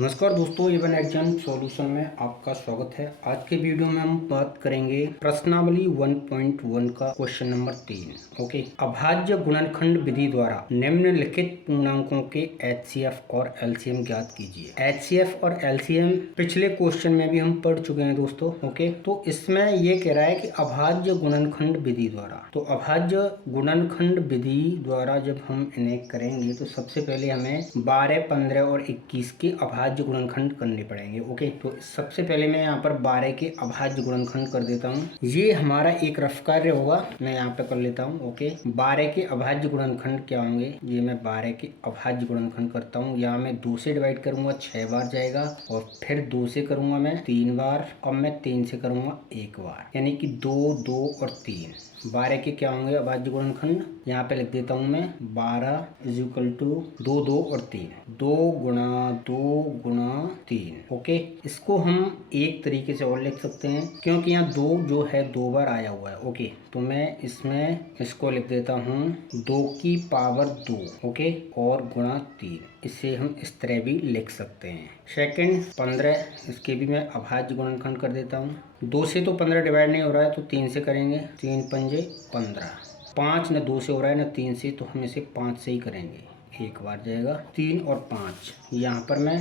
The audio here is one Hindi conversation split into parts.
नमस्कार दोस्तों, इवन एग्जाम सॉल्यूशन में आपका स्वागत है। आज के वीडियो में हम बात करेंगे प्रश्नावली 1.1 का क्वेश्चन नंबर 3। ओके, अभाज्य गुणनखंड विधि द्वारा निम्नलिखित पूर्णांकों के HCF और LCM ज्ञात कीजिए। HCF और LCM पिछले क्वेश्चन में भी हम पढ़ चुके हैं दोस्तों। ओके, तो इसमें ये कह रहा है कि अभाज्य गुणनखंड विधि द्वारा, तो अभाज्य गुणनखंड विधि द्वारा जब हम इन्हें करेंगे तो सबसे पहले हमें 12, 15 और 21 के अभाज्य गुणनखंड करने पड़ेंगे। ओके, तो सबसे पहले मैं यहाँ पर 12 के अभाज्य गुणनखंड कर देता हूँ। ये हमारा एक रफ कार्य होगा, मैं यहाँ पे कर लेता हूँ। ओके, 12 के अभाज्य गुणनखंड क्या होंगे, ये मैं 12 के अभाज्य गुणनखंड करता हूँ। यहाँ मैं 2 से डिवाइड करूंगा 6 बार जाएगा, और फिर 2 से करूंगा मैं 3 बार, और मैं 3 से करूंगा 1 बार, यानी कि 2, 2 और 3। 12 के क्या होंगे अभाज्य गुणनखंड, यहाँ पे लिख देता हूँ मैं 12 इज इक्वल टू 2, 2 और 3, 2 गुणा 2 गुणा 3। ओके, इसको हम एक तरीके से और लिख सकते हैं, क्योंकि यहाँ 2 जो है 2 बार आया हुआ है। ओके, तो मैं इसमें इसको लिख देता हूँ 2 की पावर 2। ओके, और गुणा 3। इसे हम इस तरह भी लिख सकते हैं। सेकंड 15, इसके भी मैं अभाज्य गुणनखंड कर देता हूँ। 2 से तो 15 डिवाइड नहीं हो रहा है, तो 3 से करेंगे। 3 पंजे 15। 5 न 2 से हो रहा है न 3 से, तो हम इसे 5 से ही करेंगे। एक बार जाएगा 3 और 5। यहाँ पर मैं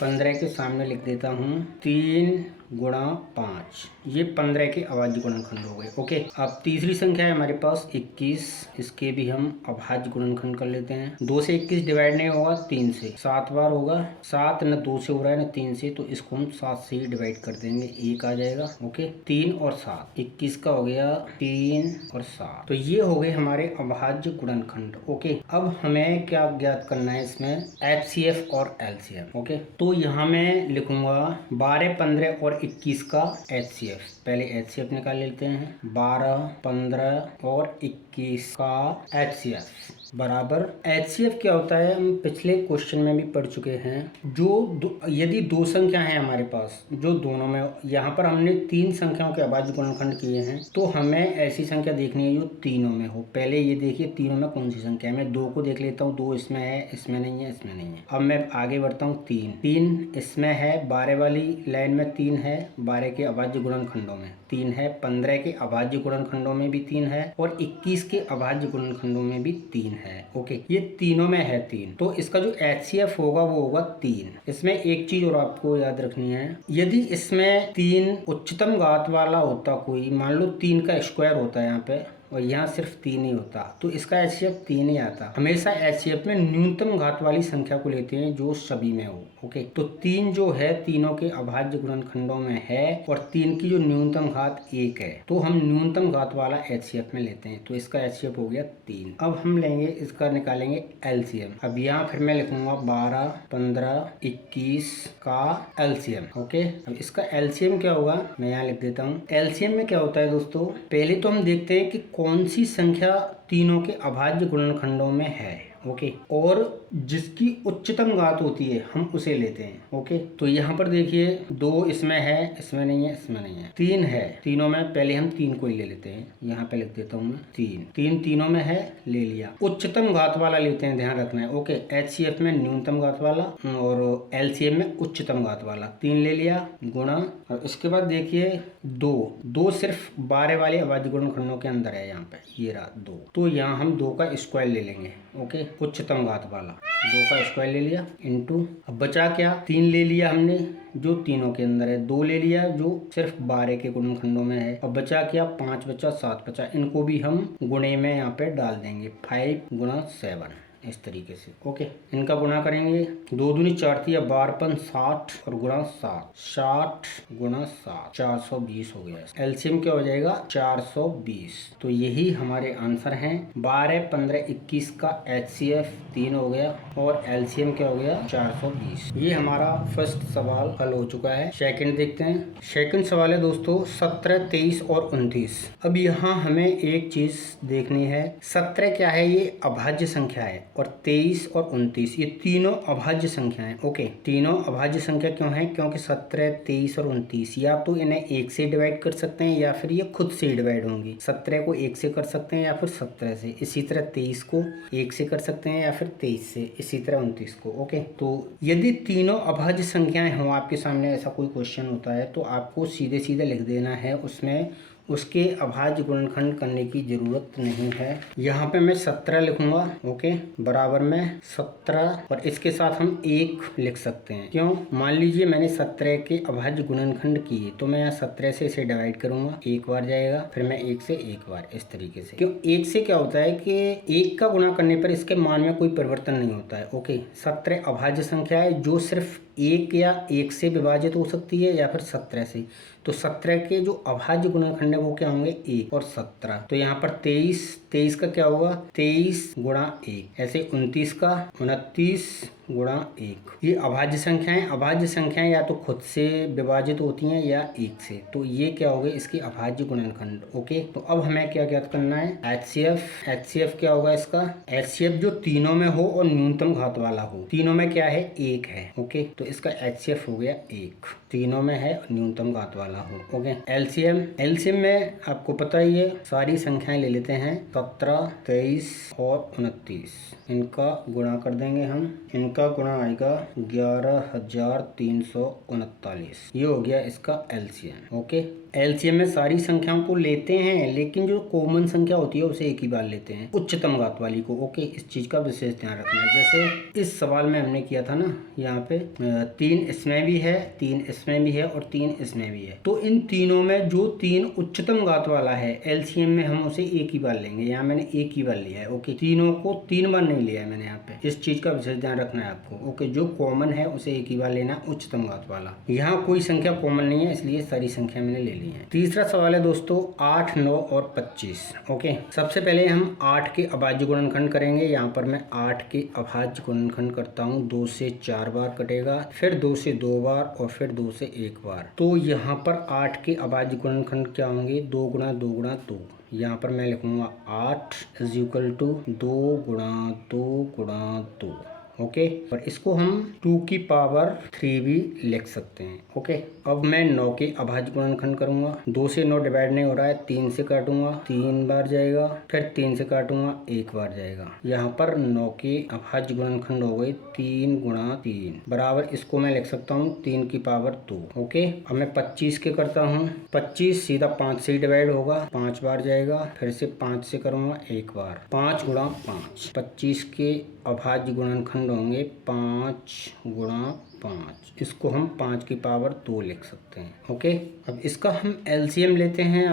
15 के सामने लिख देता हूँ 3 गुणा 5। ये 15 के अभाज्य गुणनखंड हो गए। ओके, अब तीसरी संख्या है हमारे पास 21। इसके भी हम अभाज्य गुणनखंड कर लेते हैं। 2 से 21 डिवाइड नहीं होगा, 3 से 7 बार होगा। 7 न 2 से हो रहा है न 3 से, तो इसको हम 7 से ही डिवाइड कर देंगे। 1 आ जाएगा। ओके, 3 और 7, 21 का हो गया 3 और 7। तो ये हो गए हमारे अभाज्य गुणनखंड। ओके, अब हमें क्या ज्ञात करना है इसमें, HCF और LCM। ओके, तो यहाँ मैं लिखूंगा 12, 15 और 21 का HCF। पहले HCF निकाल लेते हैं। 12, 15 और 21 का HCF बराबर, HCF क्या होता है हम पिछले क्वेश्चन में भी पढ़ चुके हैं। यदि 2 संख्या है हमारे पास, जो दोनों में, यहाँ पर हमने 3 संख्याओं के अभाज्य गुणनखंड किए हैं, तो हमें ऐसी संख्या देखनी है जो तीनों में हो। पहले ये देखिए तीनों में कौन सी संख्या है। मैं 2 को देख लेता हूँ, 2 इसमें है, इसमें नहीं है, इसमें नहीं है। अब मैं आगे बढ़ता हूँ। 3 इसमें है, 12 वाली लाइन में 3 है, 12 के अभाज्य गुणनखंडों में 3 है, 15 के अभाज्य गुणनखंडों में भी 3 है, और 21 के अभाज्य गुणनखंडों में भी 3 है। ओके, ये तीनों में है 3, तो इसका जो HCF होगा वो होगा 3। इसमें एक चीज और आपको याद रखनी है, यदि इसमें 3 उच्चतम घात वाला होता कोई, मान लो 3 का स्क्वायर होता है यहाँ पे, और यहाँ सिर्फ 3 ही होता, तो इसका HCF 3 ही आता। हमेशा HCF में न्यूनतम घात वाली संख्या को लेते हैं जो सभी में हो। ओके, तो 3 जो है तीनों के अभाज्य गुणनखंडों में है, और 3 की जो न्यूनतम घात 1 है, तो हम न्यूनतम घात वाला HCF में लेते हैं, तो इसका HCF हो गया 3। अब हम लेंगे, इसका निकालेंगे LCM। अब यहाँ फिर मैं लिखूंगा 12, 15, 21 का LCM। ओके, अब इसका LCM क्या होगा, मैं यहाँ लिख देता हूँ। LCM में क्या होता है दोस्तों, पहले तो हम देखते हैं कि कौन सी संख्या तीनों के अभाज्य गुणनखंडों में है। ओके, और जिसकी उच्चतम घात होती है हम उसे लेते हैं। ओके, तो यहाँ पर देखिए 2 इसमें है, इसमें नहीं है, इसमें नहीं है। 3 है तीनों में, पहले हम 3 को ही ले लेते हैं। यहाँ पे लिख देता हूँ मैं 3 तीनों में है, ले लिया। उच्चतम घात वाला लेते हैं, ध्यान रखना है। ओके, HCF में न्यूनतम घात वाला और LCM में उच्चतम घात वाला। 3 ले लिया, गुणा, और इसके बाद देखिए 2 सिर्फ 12 वाले अभाज्य गुणनखंडों के अंदर है। यहाँ पे ये रहा 2, तो यहाँ हम 2 का स्क्वायर ले लेंगे। ओके, उच्चतम घात वाला 2 का स्क्वायर ले लिया, इनटू, अब बचा क्या, 3 ले लिया हमने जो तीनों के अंदर है, 2 ले लिया जो सिर्फ 12 के गुणनखंडों में है, अब बचा क्या, 5 बचा, 7 बचा। इनको भी हम गुणे में यहाँ पे डाल देंगे, 5 गुणा 7, इस तरीके से। ओके, इनका गुणा करेंगे, 2 दूनी 4 थी, 12 60 और गुणा 7, 60 गुणा 7, 420 हो गया। LCM क्या हो जाएगा, 420। तो यही हमारे आंसर हैं। 12, 15, 21 का HCF 3 हो गया, और LCM क्या हो गया, 420। ये हमारा फर्स्ट सवाल हल हो चुका है। सेकंड देखते हैं। सेकंड सवाल है दोस्तों 17, 23 और 29। अब यहाँ हमें एक चीज देखनी है, 17 क्या है, ये अभाज्य संख्या है, और 23 और 29 ये तीनों अभाज्य संख्या हैं। ओके, तीनों अभाज्य संख्या क्यों हैं? क्योंकि 17, 23 और 29 या तो इन्हें 1 से डिवाइड कर सकते हैं या फिर ये खुद से डिवाइड होंगी। 17 को 1 से कर सकते हैं या फिर 17 से, इसी तरह 23 को 1 से कर सकते हैं या फिर 23 से, इसी तरह 29 को। ओके, तो यदि तीनों अभाज्य संख्याएं हों आपके सामने, ऐसा कोई क्वेश्चन होता है तो आपको सीधे सीधे लिख देना है, उसमें उसके अभाज्य गुणनखंड करने की जरूरत नहीं है। यहाँ पे मैं 17 लिखूंगा। ओके, बराबर में 17 और इसके साथ हम 1 लिख सकते हैं। क्यों? मान लीजिए मैंने 17 के अभाज्य गुणनखंड किए तो मैं यहाँ 17 से इसे डिवाइड करूंगा, 1 बार जाएगा, फिर मैं 1 से 1 बार, इस तरीके से। क्यों? 1 से क्या होता है कि 1 का गुणा करने पर इसके मान में कोई परिवर्तन नहीं होता है। ओके, 17 अभाज्य संख्या है जो सिर्फ 1 या 1 से विभाजित हो सकती है या फिर 17 से। तो 17 के जो अभाज्य गुणनखंड है वो क्या होंगे? 1 और 17। तो यहाँ पर 23 का क्या होगा? 23 गुणा 1। ऐसे 29 का 29 गुणा 1। ये अभाज्य संख्याएं, अभाज्य संख्याएं या तो खुद से विभाजित होती हैं या 1 से। तो ये क्या हो गए? इसके अभाज्य गुणनखंड। ओके, तो अब हमें क्या ज्ञात करना है? HCF क्या होगा इसका? HCF जो तीनों में हो और न्यूनतम घात वाला हो। तीनों में क्या है? 1 है। ओके, तो इसका HCF हो गया 1, तीनों में है और न्यूनतम घात वाला हो। ओके, एलसीएम में आपको पता ही है, सारी संख्याएं ले लेते हैं, 17, 23 और 29, इनका गुणा कर देंगे हम। इनका गुणा आएगा 11,339। ये हो गया इसका एलसीएम। ओके, एलसीएम में सारी संख्याओं को लेते हैं, लेकिन जो कॉमन संख्या होती है उसे एक ही बार लेते हैं, उच्चतम घात वाली को। ओके, इस चीज का विशेष ध्यान रखना है। जैसे इस सवाल में हमने किया था ना, यहाँ पे 3 इसमें भी है, 3 इसमें भी है और 3 इसमें भी है। तो इन तीनों में जो 3 उच्चतम घात वाला है, एलसीएम में हम उसे एक ही बार लेंगे। यहाँ मैंने एक ही बार लिया है। ओके, तीनों को 3 बार नहीं लिया है मैंने यहाँ पे, इस चीज का विशेष ध्यान रखना है आपको। ओके, जो कॉमन है उसे एक ही बार लेना, उच्चतम घात वाला। यहाँ कोई संख्या कॉमन नहीं है, इसलिए सारी संख्या मैंने ले ली है। तीसरा सवाल है दोस्तों 8, 9 और 25। ओके, सबसे पहले हम 8 के अभाज्य गुणनखंड करेंगे। यहाँ पर मैं 8 के अभाज्य गुणनखंड करता हूँ। 2 से 4 बार कटेगा, फिर 2 से 2 बार और फिर 2 से 1 बार। तो यहाँ पर 8 के अभाज्य गुणनखंड क्या होंगे? 2 गुणा 2 गुणा 2। यहाँ पर मैं लिखूंगा 8 = 2 गुणा 2 गुणा 2। ओके, और इसको हम 2 की पावर 3 भी लिख सकते हैं। ओके, अब मैं 9 के अभाज्य गुणनखंड करूंगा। 2 से 9 डिवाइड नहीं हो रहा है, 3 से काटूंगा, 3 बार जाएगा, फिर 3 से काटूंगा, 1 बार जाएगा। यहाँ पर 9 के अभाज्य गुणनखंड हो गए 3 गुणा 3, बराबर इसको मैं लिख सकता हूँ 3 की पावर 2। ओके, अब मैं 25 के करता हूँ। 25 सीधा 5 से ही डिवाइड होगा, 5 बार जाएगा, फिर से 5 से करूंगा 1 बार। 5 गुणा 5, 25 के अभाज्य गुणनखंड होंगे 5 गुणा 5। इसको हम 5 की पावर 2 लिख सकते हैं। ओके, अब इसका हम एलसीएम लेते हैं।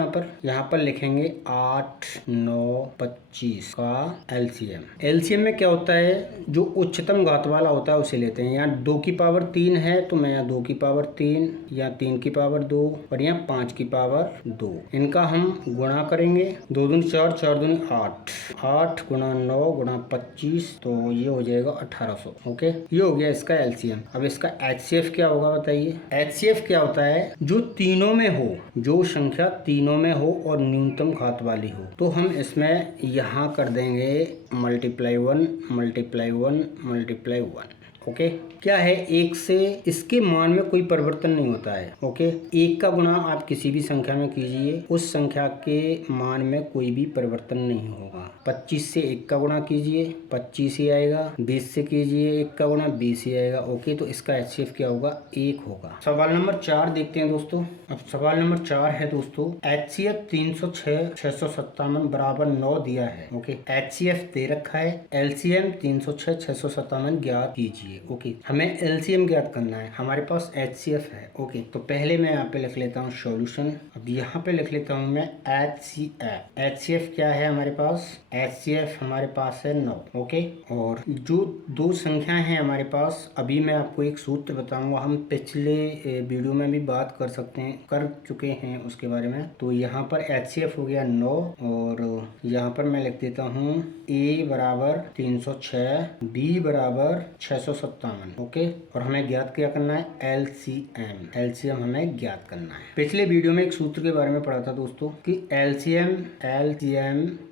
यहाँ पर लिखेंगे 8, 9, 25 का एलसीएम। एलसीएम में क्या होता है? जो उच्चतम घात वाला होता है उसे लेते हैं। यहाँ 2 की पावर 3 है तो मैं यहाँ 2 की पावर 3, यहाँ 3 की पावर 2 और यहाँ 5 की पावर 2। इनका हम गुणा करेंगे। 2 दूनी 4, 4 दूनी 8, 8 गुणा 9 गुणा 25, तो ये हो जाएगा 1800। ओके, ये हो गया इसका एलसीएम। अब इसका HCF क्या होगा बताइए? HCF क्या होता है? जो तीनों में हो, जो संख्या तीनों में हो और न्यूनतम घात वाली हो। तो हम इसमें यहाँ कर देंगे ×1 ×1 ×1। ओके, क्या है? 1 से इसके मान में कोई परिवर्तन नहीं होता है। ओके, 1 का गुणा आप किसी भी संख्या में कीजिए, उस संख्या के मान में कोई भी परिवर्तन नहीं होगा। 25 से 1 का गुणा कीजिए, 25 ही आएगा। 20 से कीजिए 1 का गुणा, 20 ही आएगा। ओके, तो इसका HCF क्या होगा? 1 होगा। सवाल नंबर 4 देखते हैं दोस्तों। अब सवाल नंबर 4 है दोस्तों, HCF 306, 657 बराबर 9 दिया है। ओके, HCF दे रखा है, LCM 306, 657 ज्ञात कीजिए। ओके, हमें एलसीएम ज्ञात करना है, हमारे पास HCF है। ओके, तो पहले मैं यहाँ पे लिख लेता हूँ सॉल्यूशन। अब यहाँ पे लिख लेता हूँ मैं HCF। HCF क्या है हमारे पास? HCF हमारे पास है 9। ओके, और जो 2 संख्याएं हैं हमारे पास, अभी मैं आपको एक सूत्र बताऊंगा, हम पिछले वीडियो में भी बात कर चुके हैं उसके बारे में। तो यहाँ पर HCF हो गया 9 और यहाँ पर मैं लिख देता हूँ A = 306, B = 657 657। ओके, और हमें ज्ञात क्या करना है, एलसीएम हमें ज्ञात करना है। पिछले वीडियो में एक सूत्र के बारे में पढ़ा था दोस्तों कि एलसीएम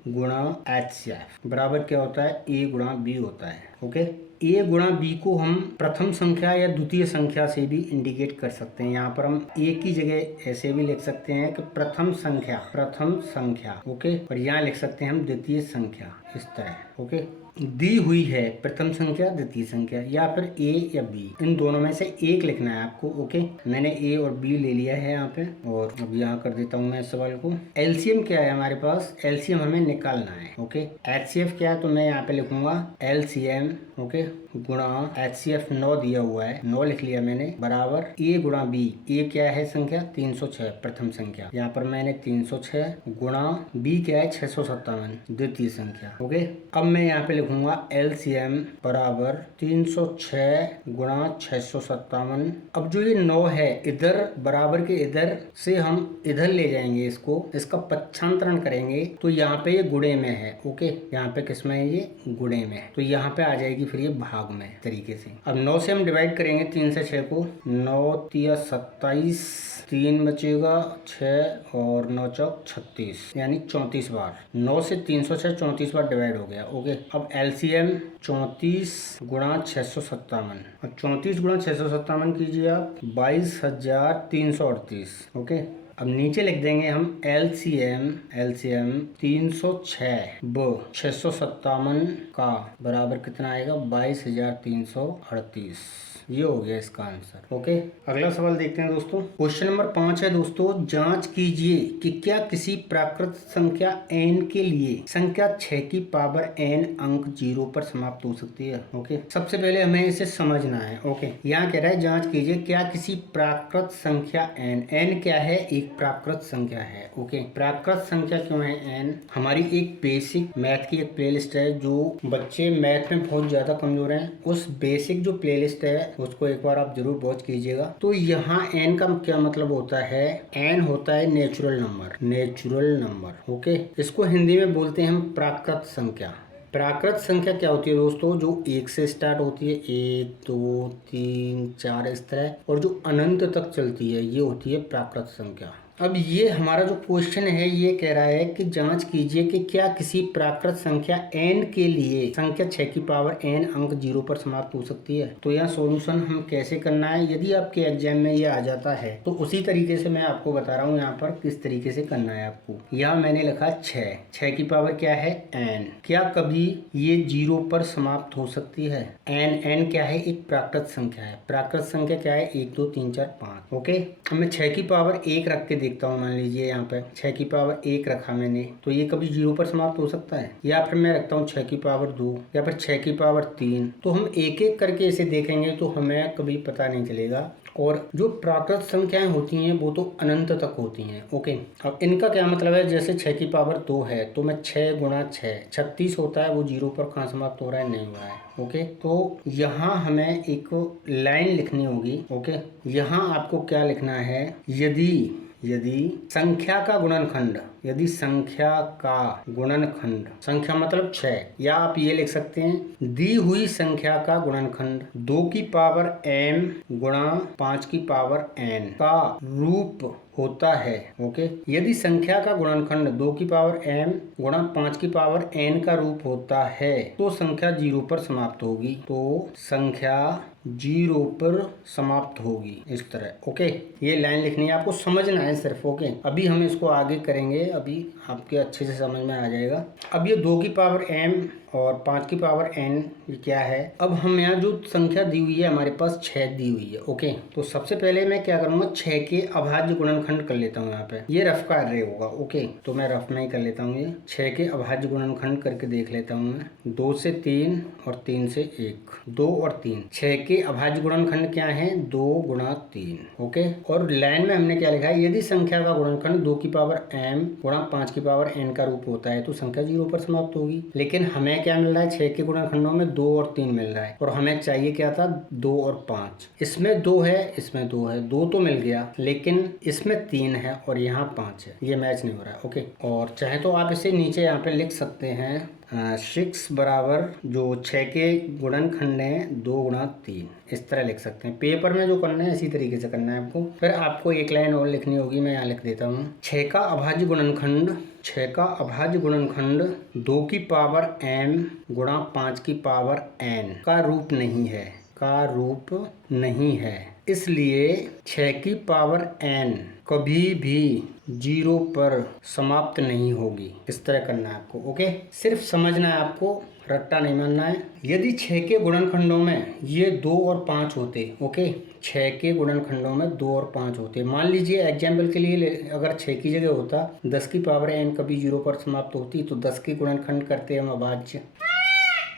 गुणा एचसीएफ बराबर क्या होता है, ए गुणा बी होता है। ओके, ए गुणा बी को हम प्रथम संख्या या द्वितीय संख्या से भी इंडिकेट कर सकते हैं। यहाँ पर हम ए की जगह ऐसे भी लिख सकते हैं कि प्रथम संख्या। ओके, और यहाँ लिख सकते हैं हम द्वितीय संख्या, इस तरह। ओके, दी हुई है प्रथम संख्या, द्वितीय संख्या, या फिर ए या बी, इन दोनों में से एक लिखना है आपको। ओके, मैंने ए और बी ले लिया है यहाँ पे, और अब यहाँ कर देता हूँ मैं इस सवाल को। एलसीएम क्या है हमारे पास, एलसीएम हमें निकालना है। ओके, एचसीएफ क्या है, तो मैं यहाँ पे लिखूंगा एलसीएम, ओके, गुणा एचसीएफ 9 दिया हुआ है, 9 लिख लिया मैंने, बराबर ए गुणा बी। ए क्या है संख्या, 306 प्रथम संख्या, यहाँ पर मैंने 306 गुणा बी क्या है 657 द्वितीय संख्या। ओके, अब मैं यहाँ पे लिखूंगा एलसीएम बराबर 306 गुणा 657। अब जो ये 9 है, इधर बराबर के इधर से हम इधर ले जाएंगे इसको, इसका पक्षांतरण करेंगे तो यहाँ पे ये गुणे में है। ओके, यहाँ पे किस में है, ये गुणे में है, तो यहाँ पे आ जाएगी फिर ये भाग में तरीके से। अब 9 से हम डिवाइड करेंगे 3 से 6 को, 9 तिया 27, 3 बचेगा 6 और 9 चौक 36, यानी 34 बार। 9 से 306 34 बार डिवाइड हो गया। ओके, अब एलसीएम 34 गुणा 657, और 34 गुणा 657 कीजिए आप 22,338। ओके, अब नीचे लिख देंगे हम एलसीएम 306 ब 657 का बराबर कितना आएगा, 22,338। ये हो गया इसका आंसर। ओके, अगला सवाल देखते हैं दोस्तों। क्वेश्चन नंबर 5 है दोस्तों, जांच कीजिए कि क्या किसी प्राकृत संख्या n के लिए संख्या 6 की पावर n अंक 0 पर समाप्त हो सकती है। ओके, सबसे पहले हमें इसे समझना है। ओके, यहाँ कह रहा है जांच कीजिए क्या किसी प्राकृत संख्या n क्या है, एक प्राकृत संख्या है। ओके, प्राकृत संख्या क्यों है n, हमारी एक बेसिक मैथ की एक प्लेलिस्ट है, जो बच्चे मैथ में बहुत ज्यादा कमजोर हैं, उस बेसिक जो प्लेलिस्ट है उसको एक बार आप जरूर वॉच कीजिएगा। तो यहाँ n का क्या मतलब होता है, n होता है नेचुरल नंबर। ओके, इसको हिंदी में बोलते हैं हम प्राकृत संख्या। प्राकृत संख्या क्या होती है दोस्तों, जो 1 से स्टार्ट होती है, 1 2 3 4 इस तरह, और जो अनंत तक चलती है, ये होती है प्राकृत संख्या। अब ये हमारा जो क्वेश्चन है ये कह रहा है कि जांच कीजिए कि क्या किसी प्राकृत संख्या n के लिए संख्या 6 की पावर n अंक 0 पर समाप्त हो सकती है। तो यह सॉल्यूशन हम कैसे करना है, यदि आपके एग्जाम में ये आ जाता है तो उसी तरीके से मैं आपको बता रहा हूँ यहाँ पर किस तरीके से करना है आपको। यहाँ मैंने लिखा 6 की पावर क्या है n, क्या कभी ये 0 पर समाप्त हो सकती है। n क्या है, एक प्राकृत संख्या है। प्राकृत संख्या क्या है, 1 2 3 4 5। ओके, अब मैं 6 की पावर 1 रख के देखता हूँ। मान लीजिए यहाँ पे 6 की पावर 1 रखा मैंने, तो ये कभी 0 पर समाप्त हो सकता है। या फिर मैं रखता हूँ 6 की पावर 2, या फिर 6 की पावर 3। तो हम एक एक करके इसे देखेंगे तो हमें कभी पता नहीं चलेगा। और जो प्राकृत संख्याएं होती हैं वो तो अनंत तक होती हैं। ओके, अब इनका क्या मतलब है, जैसे 6 की पावर 2 है तो मैं 6 गुणा 6 36 होता है, वो 0 पर कहाँ समाप्त हो रहा है, नहीं हो रहा है। ओके, तो यहाँ हमें एक लाइन लिखनी होगी। ओके, यहाँ आपको क्या लिखना है, यदि संख्या का गुणनखंड, संख्या मतलब 6, या आप ये लिख सकते हैं दी हुई संख्या का गुणनखंड 2 की पावर m गुणा 5 की पावर n का रूप होता है। ओके, यदि संख्या का गुणनखंड 2 की पावर m गुणा 5 की पावर n का रूप होता है तो संख्या 0 पर समाप्त होगी। तो संख्या 0 पर समाप्त होगी, इस तरह। ओके, ये लाइन लिखनी है, आपको समझना है सिर्फ। ओके, अभी हम इसको आगे करेंगे, अभी आपके अच्छे से समझ में आ जाएगा। अब ये 2 की पावर m और 5 की पावर n ये क्या है। अब हम यहाँ जो संख्या दी हुई है हमारे पास 6 दी हुई है। ओके, तो सबसे पहले मैं क्या करूँगा, 6 के अभाज्य गुणनखंड कर लेता हूँ। यहाँ पे ये रफ कार्य होगा। ओके, तो मैं रफ में ही कर लेता हूँ। ये 6 के अभाज्य गुणनखंड करके देख लेता हूँ मैं। 2 से 3 और 3 से 1, 2 और 3। 6 के अभाज्य गुणनखंड क्या है, 2 गुणा 3। ओके, और लाइन में हमने क्या लिखा है, यदि संख्या का गुणनखंड 2 की पावर m गुणा 5 की पावर n का रूप होता है तो संख्या 0 पर समाप्त होगी। लेकिन हमें क्या मिल रहा है, 6 के गुणनखंडों में 2 और 3 मिल रहा है, और हमें चाहिए क्या था, 2 और 5। इसमें 2 है, इसमें 2 है, 2 तो मिल गया, लेकिन इसमें 3 है और यहाँ 5 है, ये मैच नहीं हो रहा है। ओके, और चाहे तो आप इसे नीचे यहाँ पे लिख सकते हैं, 6 बराबर जो 6 के गुणनखंड हैं 2 गुणा 3, इस तरह लिख सकते हैं। पेपर में जो करना है इसी तरीके से करना है आपको। फिर आपको एक लाइन और लिखनी होगी, मैं यहाँ लिख देता हूँ। 6 का अभाज्य गुणनखंड 2 की पावर m गुणा 5 की पावर n का रूप नहीं है, इसलिए 6 की पावर n कभी भी 0 पर समाप्त नहीं होगी। इस तरह करना है आपको। ओके, सिर्फ समझना है आपको, रट्टा नहीं मानना है। यदि 6 के गुणनखंडों में ये 2 और 5 होते, ओके, 6 के गुणनखंडों में 2 और 5 होते, मान लीजिए एग्जाम्पल के लिए अगर 6 की जगह होता 10 की पावर n कभी 0 पर समाप्त होती, तो 10 के गुणनखंड करते हम अभाज्य।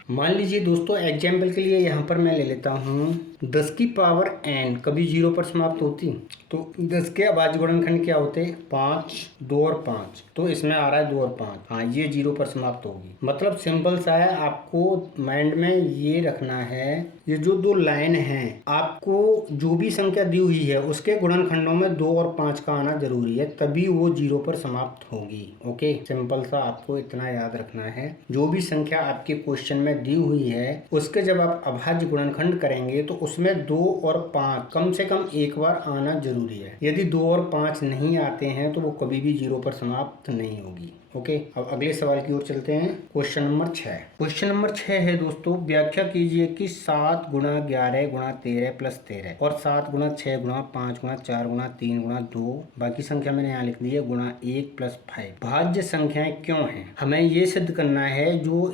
मान लीजिए दोस्तों एग्जाम्पल के लिए यहाँ पर मैं ले लेता हूँ 10 की पावर n कभी 0 पर समाप्त होती, तो 10 के अभाज्य गुणनखंड क्या होते? 5, 2 और 5, तो इसमें आ रहा है 2 और 5, हाँ ये 0 पर समाप्त होगी। मतलब सिंपल सा है, आपको माइंड में ये रखना है, ये जो 2 लाइन हैं आपको जो भी संख्या दी हुई है उसके गुणनखंडों में 2 और 5 का आना जरूरी है, तभी वो 0 पर समाप्त होगी। ओके, सिंपल सा आपको इतना याद रखना है। जो भी संख्या आपके क्वेश्चन में दी हुई है उसके जब आप अभाज्य गुणनखंड करेंगे तो उसमें 2 और 5 कम से कम एक बार आना जरूरी है। यदि 2 और 5 नहीं आते हैं तो वो कभी भी 0 पर समाप्त नहीं होगी। ओके, अब अगले सवाल की ओर चलते हैं। Question number 6। क्वेश्चन नंबर 6 है दोस्तों, व्याख्या कीजिए कि 7 गुणा 11 गुणा 13 प्लस 13 और 7 गुणा 6 गुणा 5 गुणा 4 गुणा 3 गुणा 2, बाकी संख्या मैंने यहाँ लिख दी है, गुणा 1 प्लस 5 भाज्य संख्याएं क्यों हैं। हमें ये सिद्ध करना है जो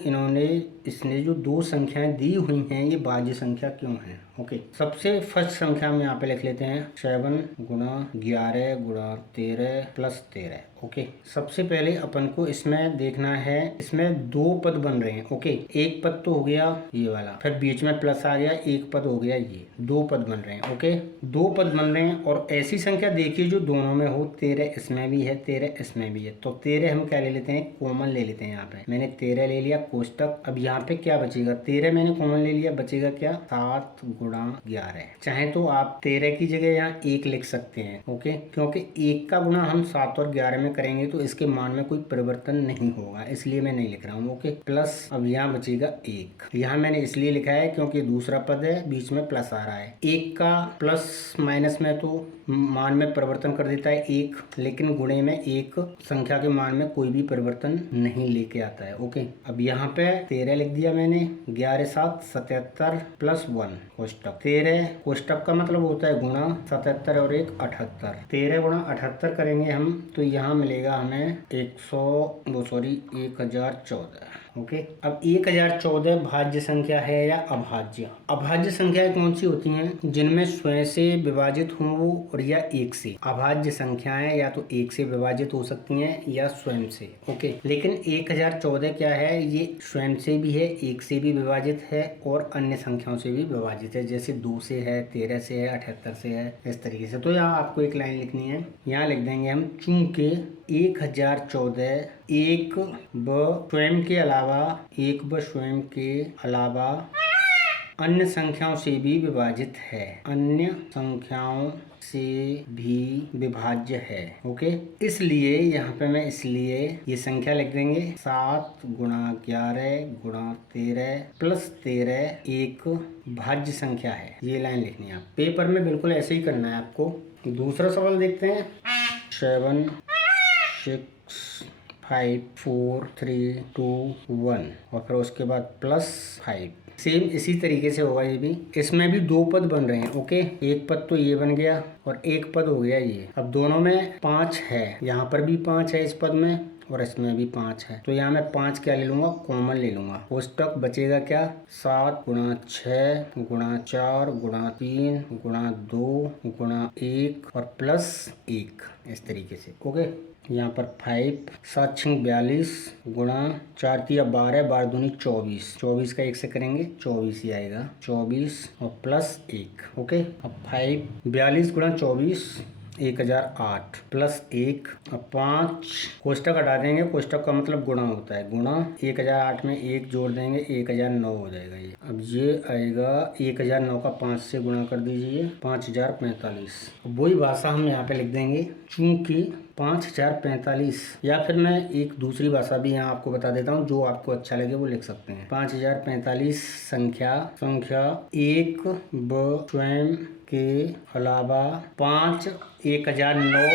इसने जो 2 संख्याएं दी हुई हैं ये भाज्य संख्या क्यों है। ओके, सबसे फर्स्ट संख्या हम यहाँ पे लिख लेते हैं 7 गुणा 11 गुणा 13 प्लस 13। ओके, सबसे पहले अपन को इसमें देखना है, इसमें 2 पद बन रहे हैं। ओके, एक पद तो हो गया ये वाला, फिर बीच में प्लस आ गया, एक पद हो गया ये, 2 पद बन रहे हैं। ओके, 2 पद बन रहे हैं और ऐसी संख्या देखिए जो दोनों में हो, 13 इसमें भी है 13 इसमें भी है, तो 13 हम क्या ले लेते हैं, कॉमन ले लेते हैं। यहाँ पे मैंने 13 ले लिया कोष्टक, अब यहाँ पे क्या बचेगा, 13 मैंने कॉमन ले लिया, बचेगा क्या, 7 गुणा 11। चाहे तो आप 13 की जगह यहाँ 1 लिख सकते हैं। ओके, क्योंकि 1 का गुणा हम 7 और 11 में करेंगे तो इसके मान में कोई परिवर्तन नहीं होगा, इसलिए मैं नहीं लिख रहा हूँ। ओके, प्लस अब यहाँ बचेगा 1, यहाँ मैंने इसलिए लिखा है क्योंकि दूसरा पद है, बीच में प्लस आ रहा है। 1 का प्लस माइनस में तो मान में परिवर्तन कर देता है 1, लेकिन गुणे में एक संख्या के मान में कोई भी परिवर्तन नहीं लेके आता है। ओके, अब यहाँ पे 13 लिख दिया मैंने, 11 7 77 प्लस 1 कोष्टक, 13 कोष्टक का मतलब होता है गुणा, 77 और 1 78, 13 गुणा 78 करेंगे हम तो यहाँ मिलेगा हमें 1014। ओके, अब 1014 भाज्य संख्या है या अभाज्य। अभाज्य संख्याएं कौन सी होती हैं, जिनमें स्वयं से विभाजित हो और या 1 से। अभाज्य संख्याएं या तो 1 से विभाजित हो सकती हैं या स्वयं से। ओके, लेकिन 1014 क्या है, ये स्वयं से भी है, 1 से भी विभाजित है और अन्य संख्याओं से भी विभाजित है, जैसे 2 से है, 13 से है, 78 से है, इस तरीके से। तो यहाँ आपको एक लाइन लिखनी है, यहाँ लिख देंगे हम, चूंकि 1014 एक व स्वयं के अलावा अन्य संख्याओं से भी विभाजित है, अन्य संख्याओं से भी विभाज्य है। ओके, इसलिए यहाँ पे मैं ये संख्या लिख देंगे, 7 गुणा 11 गुणा 13 प्लस 13 एक भाज्य संख्या है। ये लाइन लिखनी है आप पेपर में, बिल्कुल ऐसे ही करना है आपको। दूसरा सवाल देखते हैं, 7 6 5 4 3 2 1 और फिर उसके बाद प्लस 5। सेम इसी तरीके से होगा ये भी, इसमें भी 2 पद बन रहे हैं। ओके, एक पद तो ये बन गया और एक पद हो गया ये। अब दोनों में 5 है, यहाँ पर भी 5 है इस पद में और इसमें भी 5 है, तो यहाँ मैं 5 क्या ले लूंगा, कॉमन ले लूंगा। कोष्टक बचेगा क्या, 7 गुणा 6 गुणा 4 गुणा 3 गुणा 2 गुणा 1 और प्लस 1, इस तरीके से। ओके, यहाँ पर 5 7 6 42 गुणा 4 3 12 12 दूनी 24, 24 का 1 से करेंगे 24 ही आएगा, 24 और प्लस 1। ओके, अब 5 42 गुणा 24 1008 प्लस 1 और 5 कोष्टक हटा देंगे, कोष्टक का मतलब गुणा होता है, गुणा 1008 में 1 जोड़ देंगे 1009 हो जाएगा ये। अब ये आएगा 1009 का 5 से गुणा कर दीजिए, 5045। वही भाषा हम यहाँ पे लिख देंगे, चूंकि 5045, या फिर मैं एक दूसरी भाषा भी यहाँ आपको बता देता हूँ, जो आपको अच्छा लगे वो लिख सकते हैं। 5045 संख्या एक व स्वयं के अलावा 5, 1009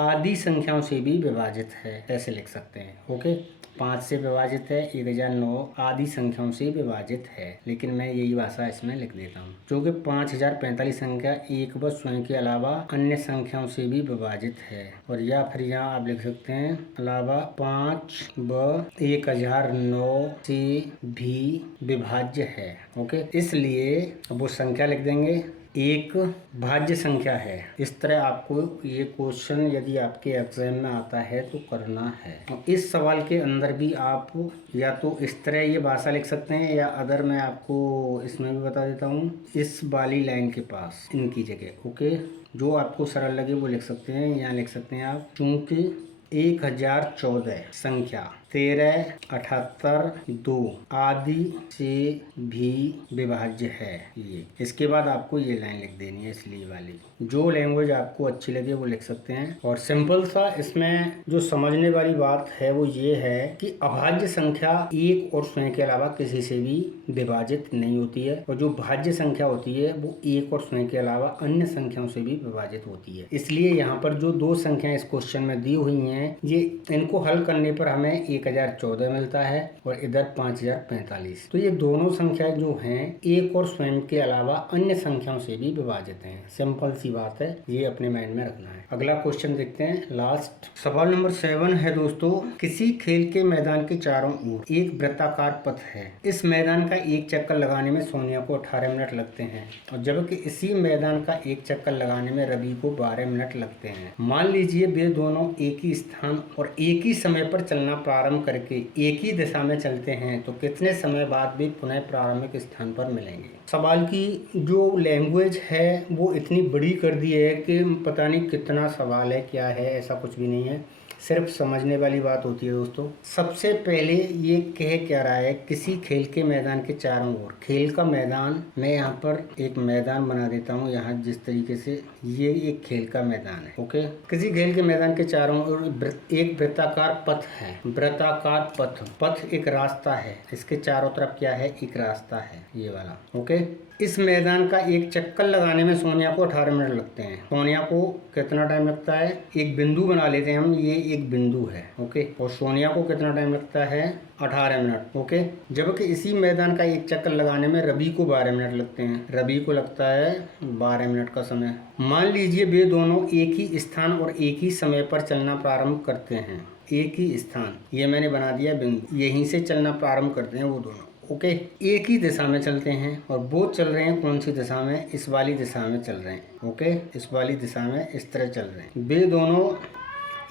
आदि संख्याओं से भी विभाजित है, ऐसे लिख सकते हैं। ओके, 5 से विभाजित है, 1009 आदि संख्याओं से विभाजित है, लेकिन मैं यही भाषा इसमें लिख देता हूँ, जो कि 5045 संख्या एक व स्वयं के अलावा अन्य संख्याओं से भी विभाजित है। और या फिर यहाँ आप लिख सकते हैं अलावा 5 व 1009 से भी विभाज्य है। ओके, इसलिए वो संख्या लिख देंगे, एक भाज्य संख्या है। इस तरह आपको ये क्वेश्चन यदि आपके एग्जाम में आता है तो करना है। इस सवाल के अंदर भी आप या तो इस तरह ये भाषा लिख सकते हैं, या अदर मैं आपको इसमें भी बता देता हूँ, इस वाली लाइन के पास इनकी जगह। ओके, जो आपको सरल लगे वो लिख सकते हैं। यहाँ लिख सकते हैं आप, चूंकि 1014 संख्या 1378 आदि से भी विभाज्य है। ये इसके बाद आपको ये लाइन लिख देनी है, इसलिए वाली। जो लैंग्वेज आपको अच्छी लगे वो लिख सकते हैं। और सिंपल सा इसमें जो समझने वाली बात है वो ये है कि अभाज्य संख्या एक और स्वयं के अलावा किसी से भी विभाजित नहीं होती है, और जो भाज्य संख्या होती है वो एक और स्वयं के अलावा अन्य संख्याओं से भी विभाजित होती है। इसलिए यहाँ पर जो दो संख्याएं इस क्वेश्चन में दी हुई हैं, ये इनको हल करने पर हमें 1014 मिलता है और इधर 5045। तो ये दोनों संख्याएं जो हैं एक और स्वयं के अलावा अन्य संख्याओं से भी विभाजित हैं। सिंपल सी बात है, ये अपने माइंड में रखना है। अगला क्वेश्चन देखते हैं, लास्ट सवाल नंबर 7 है दोस्तों। किसी खेल के मैदान के चारों ओर एक वृत्ताकार पथ है। इस मैदान का एक चक्कर लगाने में सोनिया को 18 मिनट लगते हैं, और जबकि इसी मैदान का एक चक्कर लगाने में रवि को 12 मिनट लगते हैं। मान लीजिए वे दोनों एक ही स्थान और एक ही समय पर चलना प्रारंभ करके एक ही दिशा में चलते हैं, तो कितने समय बाद वे पुनः प्रारंभिक स्थान पर मिलेंगे। सवाल की जो लैंग्वेज है वो इतनी बड़ी कर दी है कि पता नहीं कितना सवाल है, क्या है, ऐसा कुछ भी नहीं है, सिर्फ समझने वाली बात होती है दोस्तों। सबसे पहले ये कह क्या रहा है, किसी खेल के मैदान के चारों ओर। खेल का मैदान, मैं यहाँ पर एक मैदान बना देता हूँ, यहाँ जिस तरीके से ये एक खेल का मैदान है। ओके, किसी खेल के मैदान के चारों ओर एक वृत्ताकार पथ है। वृत्ताकार पथ एक रास्ता है, इसके चारों तरफ क्या है, एक रास्ता है, ये वाला। ओके, इस मैदान का एक चक्कर लगाने में सोनिया को 18 मिनट लगते हैं। सोनिया को कितना टाइम लगता है, एक बिंदु बना लेते हैं हम, ये एक बिंदु है। ओके, और सोनिया को कितना टाइम लगता है, 18 मिनट। ओके, जबकि इसी मैदान का एक चक्कर लगाने में रवि को 12 मिनट लगते हैं। रवि को लगता है 12 मिनट का समय। मान लीजिए वे दोनों एक ही स्थान और एक ही समय पर चलना प्रारंभ करते हैं। एक ही स्थान, ये मैंने बना दिया बिंदु, यहीं से चलना प्रारंभ करते हैं वो दोनों। ओके, एक ही दिशा में चलते हैं, और वो चल रहे हैं कौन सी दिशा में, इस वाली दिशा में चल रहे हैं। ओके, इस वाली दिशा में इस तरह चल रहे हैं। वे दोनों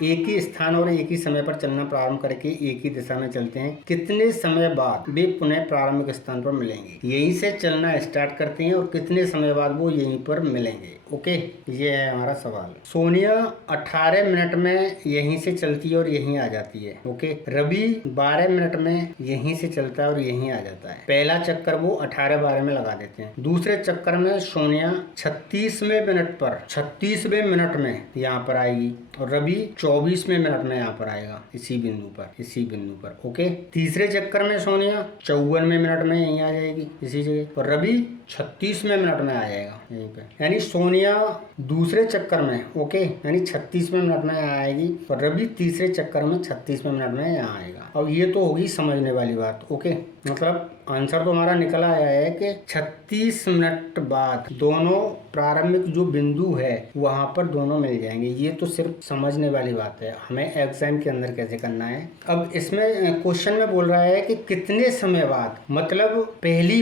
एक ही स्थान और एक ही समय पर चलना प्रारंभ करके एक ही दिशा में चलते हैं। कितने समय बाद वे पुनः प्रारंभिक स्थान पर मिलेंगे। यहीं से चलना स्टार्ट करते हैं और कितने समय बाद वो यहीं पर मिलेंगे। ओके, ये है हमारा सवाल। सोनिया 18 मिनट में यहीं से चलती है और यहीं आ जाती है। ओके, रवि 12 मिनट में यहीं से चलता है और यहीं आ जाता है। पहला चक्कर वो 18-12 में लगा देते हैं। दूसरे चक्कर में सोनिया 36वें मिनट में यहाँ पर आएगी, और रवि 24वें मिनट में यहाँ पर आएगा, इसी बिंदु पर। ओके, तीसरे चक्कर में सोनिया 54वें मिनट में यहीं आ जाएगी, इसी जगह, और रवि 36वें मिनट में आ जाएगा यहीं पे। यानी सोनिया दूसरे चक्कर में, ओके, यानी 36वें मिनट में आएगी, और रवि तीसरे चक्कर में 36वें मिनट में यहाँ आएगा। अब ये तो होगी समझने वाली बात। ओके, मतलब आंसर तो हमारा निकल आया है कि 36 मिनट बाद दोनों प्रारंभिक जो बिंदु है वहां पर दोनों मिल जाएंगे। ये तो सिर्फ समझने वाली बात है, हमें एग्जाम के अंदर कैसे करना है। अब इसमें क्वेश्चन में बोल रहा है कि कितने समय बाद, मतलब पहली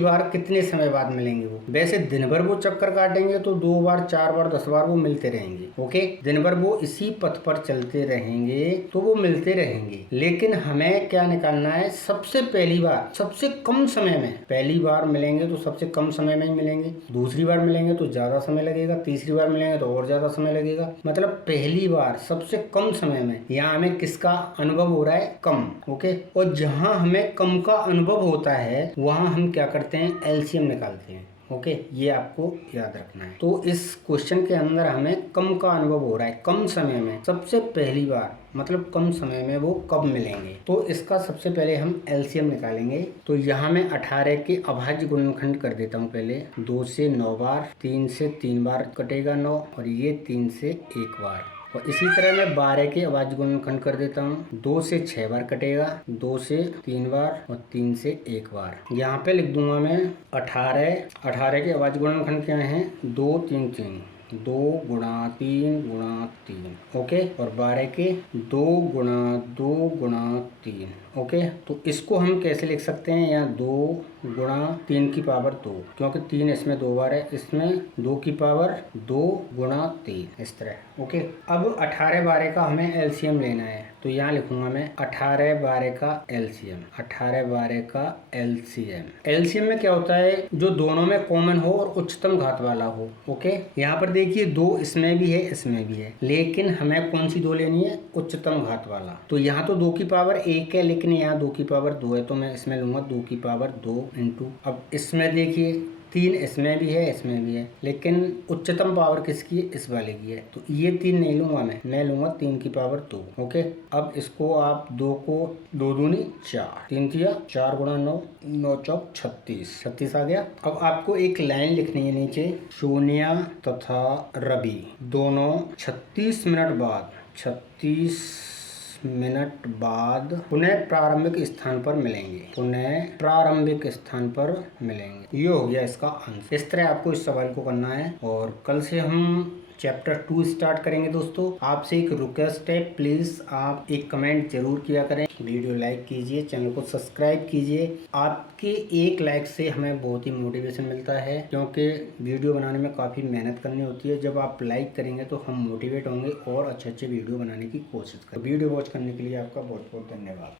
बार कितने समय बाद मिलेंगे वो। वैसे दिन भर वो चक्कर काटेंगे तो 2 बार, 4 बार, 10 बार वो मिलते रहेंगे। ओके, दिन भर वो इसी पथ पर चलते रहेंगे तो वो मिलते रहेंगे। लेकिन हमें क्या निकालना है, सबसे पहली बार सबसे कम समय में। पहली बार मिलेंगे तो सबसे कम समय में ही मिलेंगे, दूसरी बार मिलेंगे तो ज्यादा समय लगेगा, तीसरी बार मिलेंगे तो और ज्यादा समय लगेगा। मतलब पहली बार सबसे कम समय में, यहाँ हमें किसका अनुभव हो रहा है, कम। ओके, और जहाँ हमें कम का अनुभव होता है वहाँ हम क्या करते हैं, एलसीएम निकालते हैं। ओके, ये आपको याद रखना है। तो इस क्वेश्चन के अंदर हमें कम का अनुभव हो रहा है, कम समय में सबसे पहली बार, मतलब कम समय में वो कब मिलेंगे। तो इसका सबसे पहले हम एलसीएम निकालेंगे। तो यहाँ मैं 18 के अभाज्य गुणनखंड कर देता हूँ पहले। 2 से 9 बार, 3 से 3 बार कटेगा 9, और ये 3 से 1 बार। और इसी तरह मैं 12 के अभाज्य गुणनखंड कर देता हूँ। 2 से 6 बार कटेगा, 2 से 3 बार और 3 से 1 बार। यहाँ पे लिख दूंगा मैं 18 के अभाज्य गुणनखंड क्या है, 2 3 3, 2 गुणा 3 गुणा 3, ओके। और 12 के 2 गुणा 2 गुणा 3, ओके। तो इसको हम कैसे लिख सकते हैं, यहाँ 2 गुणा 3 की पावर 2, क्योंकि 3 इसमें 2 बार है, इसमें 2 की पावर 2 गुणा 3, इस तरह, ओके। अब 18 12 का हमें एलसीएम लेना है। तो यहाँ लिखूंगा मैं 18 12 का एलसीएम, 18 12 का एलसीएम। एलसीएम में क्या होता है, जो दोनों में कॉमन हो और उच्चतम घात वाला हो, ओके। यहाँ पर देखिए 2 इसमें भी है, इसमें भी है, लेकिन हमें कौन सी 2 लेनी है, उच्चतम घात वाला। तो यहाँ तो 2 की पावर 1 है, लेकिन यहाँ 2 की पावर 2 है, तो मैं इसमें लूंगा 2 की पावर 2 इंटू। अब इसमें देखिए 3 इसमें भी है, इसमें भी है, लेकिन उच्चतम पावर किसकी है, इस वाले की है। तो ये 3 नहीं लूंगा मैं लूंगा 3 की पावर 2, ओके। अब इसको आप 2 को 2 दूनी 4, 3 तिया 4 गुणा 9, 9 चौक 36, 36 आ गया। अब आपको एक लाइन लिखनी है नीचे, सोनिया तथा रवि दोनों 36 मिनट बाद, 36 मिनट बाद पुनः प्रारंभिक स्थान पर मिलेंगे, पुनः प्रारंभिक स्थान पर मिलेंगे। ये हो गया इसका आंसर। इस तरह आपको इस सवाल को करना है, और कल से हम चैप्टर 2 स्टार्ट करेंगे। दोस्तों आपसे एक रिक्वेस्ट है, प्लीज़ आप एक कमेंट जरूर किया करें, वीडियो लाइक कीजिए, चैनल को सब्सक्राइब कीजिए। आपके एक लाइक से हमें बहुत ही मोटिवेशन मिलता है, क्योंकि वीडियो बनाने में काफ़ी मेहनत करनी होती है। जब आप लाइक करेंगे तो हम मोटिवेट होंगे और अच्छे अच्छे वीडियो बनाने की कोशिश करें। वीडियो वॉच करने के लिए आपका बहुत बहुत धन्यवाद।